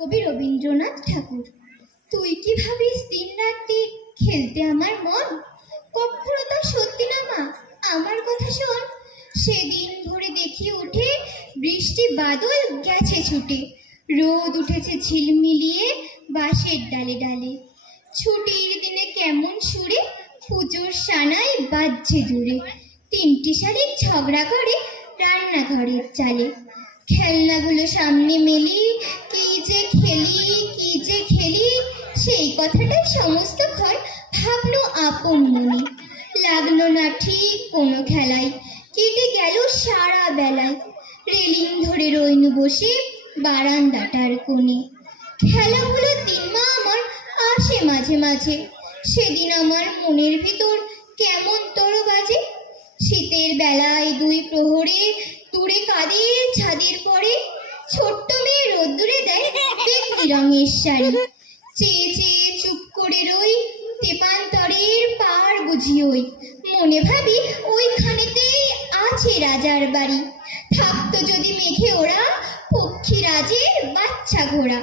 কবি রবীন্দ্রনাথ ঠাকুর। তুই কি ভাবিস দিন রাত্রি খেলতে আমার মন? কখনো তা সত্যি না মা, আমার কথা শোন। সেদিন ধরে দেখি উঠে বৃষ্টি বাদল গেছে ছুটে, রোদ উঠেছে ঝিলমিলিয়ে বাঁশের ডালে ডালে। ছুটির দিনে কেমন সুরে পুজোর সানাই বাজছে দূরে, তিনটি শালিক ঝগড়া করে রান্নাঘরের চালে। খেলনাগুলো সামনে মেলি, কি যে খেলি কি যে খেলি, সেই কথাটাই সমস্তক্ষণ ভাবলো আপন মনে। লাগলো না ঠিক কোনো খেলায়, কেটে গেল সারা বেলায়। রেলিং ধরে রইনু বসে বারান্দাটার কোণে। খেলাগুলো দিন মা আমার আসে মাঝে মাঝে, সেদিন আমার মনের ভিতর কেমন তোর বাজে। শীতের বেলায় দুই প্রহরে দূরে কাঁদে ছাদের পরে, ছোট্ট মেয়ে রোদ্দুরে দেয় বেগুনি রঙের শাড়ি। চেয়ে চেয়ে চুপ করে রই, তেপান্তরের পার বুঝি ওই। মনে ভাবি ওইখানেতেই আছে রাজার বাড়ি, থাকতো যদি মেঘে ওরা পক্ষী রাজের বাচ্চা ঘোড়া।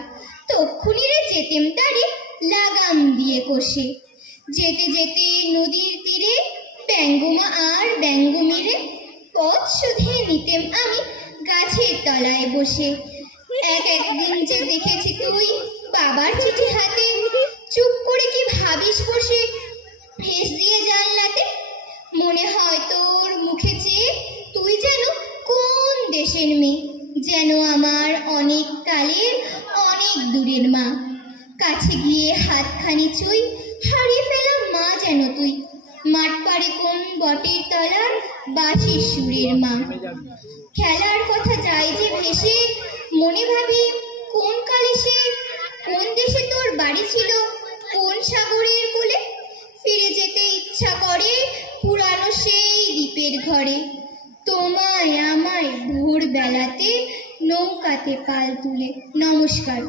তক্ষুনি রে যেতেম তারে লাগাম দিয়ে কষে। যেতে যেতে নদীর তীরে ব্যঙ্গমা আর ব্যঙ্গমিরে, পথ শুধে নিতেম আমি গাছের তলায় বসে। একদিন যে দেখেছি তুই বাবার চিঠি হাতে, চুপ করে কি ভাবিস বসে ফেস দিয়ে জানলাতে। মনে হয় তোর মুখে চেয়ে তুই যেন কোন দেশের মেয়ে, যেন আমার অনেক কালের অনেক দূরের মা। কাছে গিয়ে হাতখানি ছুঁই, হারিয়ে ফেলাম মা যেন তুই, মাঠ পাড়ে কোন বটের তলার বাঁশির সুরের মা। খেলার কথা যাই যে ভেসে, মনে ভাবি কোন কালে সে, কোন দেশে তোর বাড়ি ছিল, কোন সাগরের কোলে। ফিরে যেতে ইচ্ছা করে পুরানো সেই দ্বীপের ঘরে, তোমায় আমায় ভোর বেলাতে নৌকাতে পাল তুলে। নমস্কার।